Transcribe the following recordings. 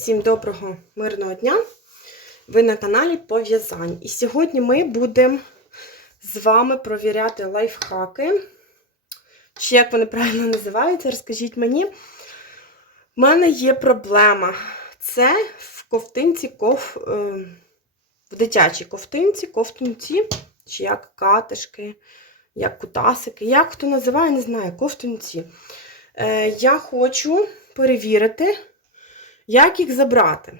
Всім доброго мирного дня! Ви на каналі Пов'язань. І сьогодні ми будемо з вами провіряти лайфхаки. Чи як вони правильно називаються, розкажіть мені. У мене є проблема. Це в ковтинці ков... е, в дитячій ковтинці, ковтунці, чи як катишки, як кутасики. Як хто називає, не знаю, ковтунці. Е, Я хочу перевірити. Як їх забрати?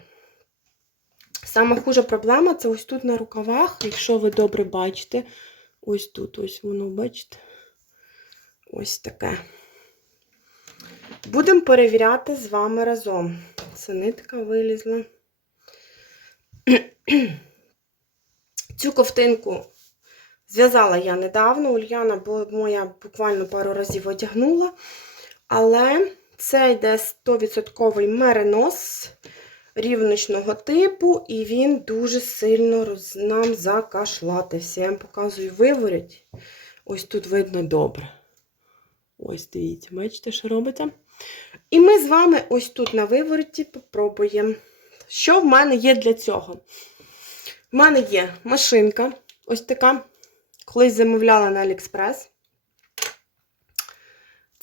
Сама хужа проблема це ось тут на рукавах, якщо ви добре бачите, ось тут, ось воно, бачите? Ось таке. Будемо перевіряти з вами разом. Це нитка вилізла. Цю ковтинку зв'язала я недавно. Ульяна бо моя буквально пару разів одягнула, але. Це йде 100% меринос рівночного типу, і він дуже сильно роз... нам закашлатився. Я вам показую виворіть. Ось тут видно добре. Ось, дивіться, бачите, що робиться? І ми з вами ось тут на вивороті попробуємо. Що в мене є для цього? В мене є машинка, ось така, колись замовляла на Aliexpress.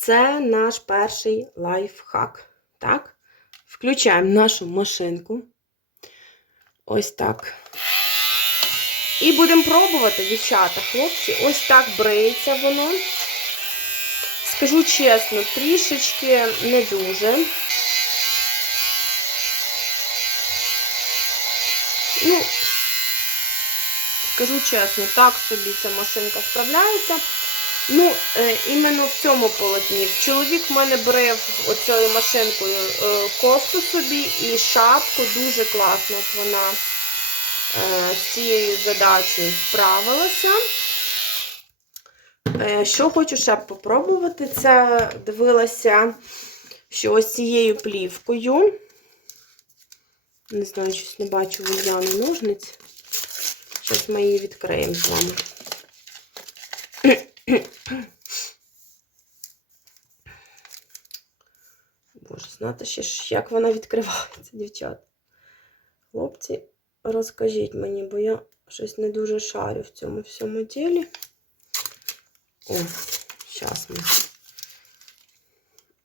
Це наш перший лайфхак. Так? Включаємо нашу машинку. Ось так. І будемо пробувати, дівчата, хлопці. Ось так бриється воно. Скажу чесно, трішечки не дуже. Ну, скажу чесно, так собі ця машинка справляється. Ну, е, іменно в цьому полотні. Чоловік в мене брив оцією машинкою е, кофту собі і шапку. Дуже класно вона е, з цією задачею справилася. Що хочу ще попробувати, це дивилася, що ось цією плівкою. Не знаю, щось не бачу вульяни ножниць. Зараз ми її відкриємо з вами. Боже, знати ще, ж, як вона відкривається, дівчата. Хлопці, розкажіть мені, бо я щось не дуже шарю в цьому всьому ділі. О, зараз ми.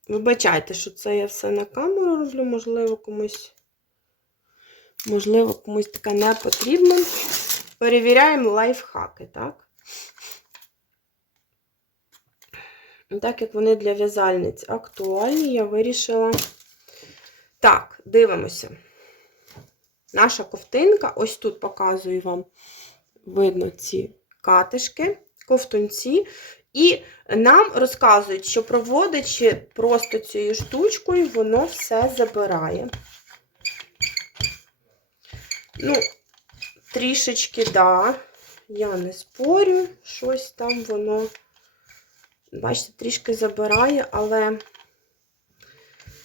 Вибачайте, що це я все на камеру роблю, можливо, комусь. Можливо, комусь таке не потрібно. Перевіряємо лайфхаки, так? Так як вони для в'язальниць актуальні, я вирішила. Так, дивимося. Наша ковтинка, ось тут показую вам, видно ці катишки, ковтунці. І нам розказують, що проводячи просто цією штучкою, воно все забирає. Ну, трішечки, да, я не спорю, щось там воно. Бачите, трішки забирає, але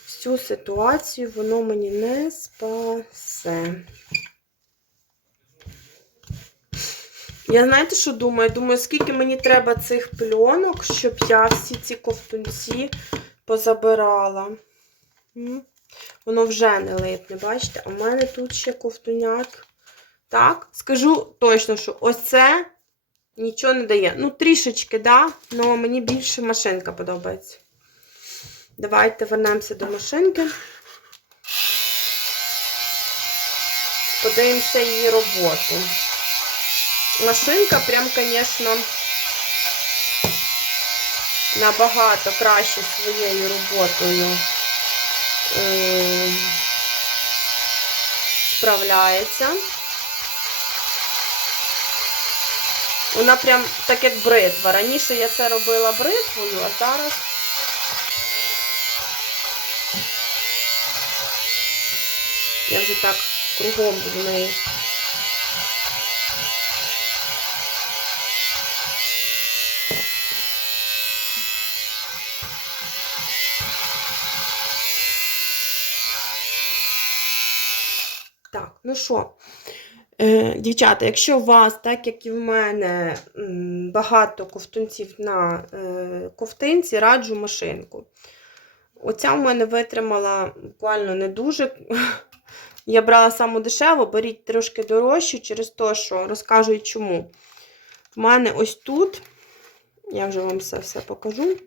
всю ситуацію воно мені не спасе. Я знаєте, що думаю? Думаю, скільки мені треба цих пленок, щоб я всі ці ковтунці позабирала. Воно вже не липне, бачите? А в мене тут ще ковтуняк. Так, скажу точно, що ось це нічого не дає. Ну, трішечки, да, але мені більше машинка подобається. Давайте вернемося до машинки. Подивимося її роботу. Машинка прям, звісно, набагато краще своєю роботою е справляється. Вона прям так як бритва. Раніше я це робила бритвою, а зараз. Я вже так кругом в неї. Так, ну що? Е, Дівчата, якщо у вас, так як і в мене, багато ковтунців на е, ковтинці, раджу машинку. Оця в мене витримала буквально не дуже Я брала саму дешеву, беріть трошки дорожчу через те, що розкажу і чому. У мене ось тут, я вже вам все все покажу.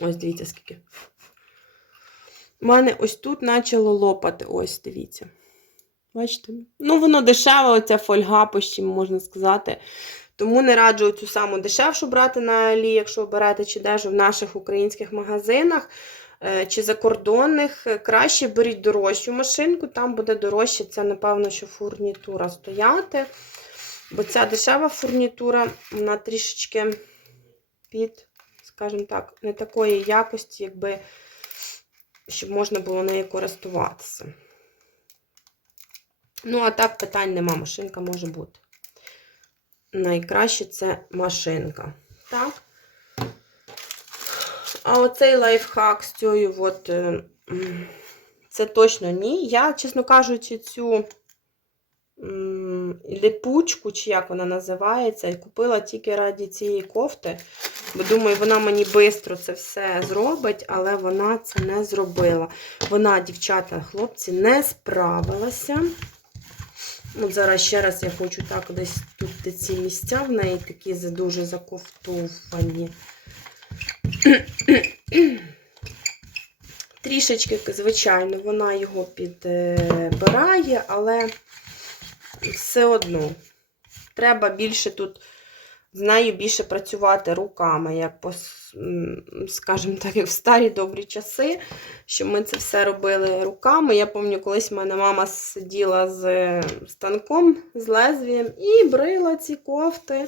Ось дивіться, скільки. У мене ось тут почало лопати. Ось, дивіться. Бачите? Ну, воно дешеве, оця фольга, почти, можна сказати. Тому не раджу цю саму дешевшу брати на Алі, якщо ви берете чи дежу в наших українських магазинах е, чи закордонних. Е, Краще беріть дорожчу машинку, там буде дорожче, це, напевно, що фурнітура стояти. Бо ця дешева фурнітура, вона трішечки під, скажімо так, не такої якості, якби, щоб можна було нею користуватися. Ну, а так питань нема, машинка може бути. Найкраще це машинка. Так. А оцей лайфхак з цією, от, е, це точно ні. Я, чесно кажучи, цю липучку, чи як вона називається, купила тільки раді цієї кофти. Бо думаю, вона мені швидко це все зробить, але вона це не зробила. Вона, дівчата, хлопці, не справилася. От зараз ще раз я хочу так десь тут ці місця в неї такі дуже заковтовані. Трішечки, звичайно, вона його підбирає, але все одно треба більше тут з нею більше працювати руками, як по, скажімо так, як в старі добрі часи, що ми це все робили руками. Я пам'ятаю, колись в мене мама сиділа з станком, з лезвієм і брила ці кофти.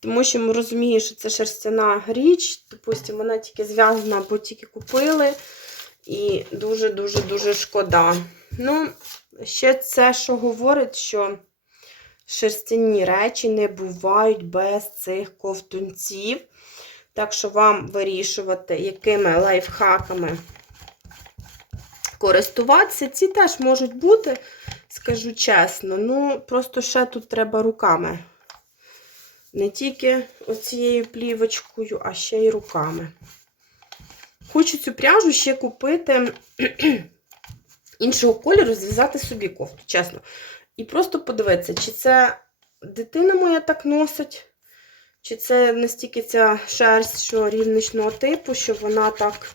Тому що ми розуміємо, що це шерстяна річ, допустимо, вона тільки зв'язана, бо тільки купили. І дуже-дуже-дуже шкода. Ну, ще це, що говорить, що шерстяні речі не бувають без цих ковтунців. Так що вам вирішувати, якими лайфхаками користуватися. Ці теж можуть бути, скажу чесно. Ну, просто ще тут треба руками. Не тільки оцією плівочкою, а ще й руками. Хочу цю пряжу ще купити іншого кольору, зв'язати собі кофту, чесно. І просто подивитися, чи це дитина моя так носить, чи це настільки ця шерсть, що рівничного типу, що вона так,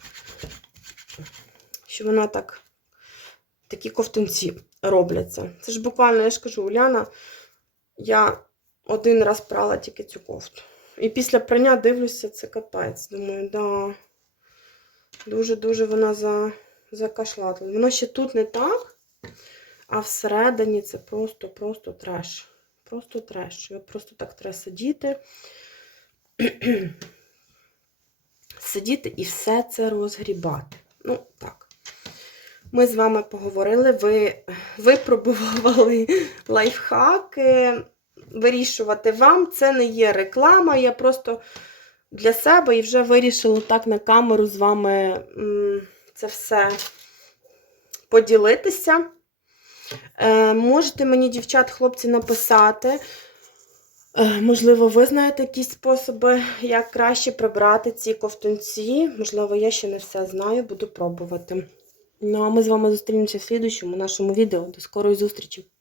що вона так, такі ковтунці робляться. Це ж буквально, я ж кажу, Уляна, я один раз прала тільки цю кофту. І після прання дивлюся, це капець. Думаю, да. Дуже-дуже вона за, закашлатила. Воно ще тут не так, а всередині це просто-просто треш. Просто треш. Його просто так треба сидіти. Сидіти і все це розгрібати. Ну, так. Ми з вами поговорили, ви випробували лайфхаки. Вирішувати вам. Це не є реклама. Я просто для себе і вже вирішила так на камеру з вами це все поділитися. Е, можете мені, дівчат, хлопці, написати. Е, можливо, ви знаєте якісь способи, як краще прибрати ці ковтунці. Можливо, я ще не все знаю, буду пробувати. Ну, а ми з вами зустрінемося в слідущому нашому відео. До скорої зустрічі!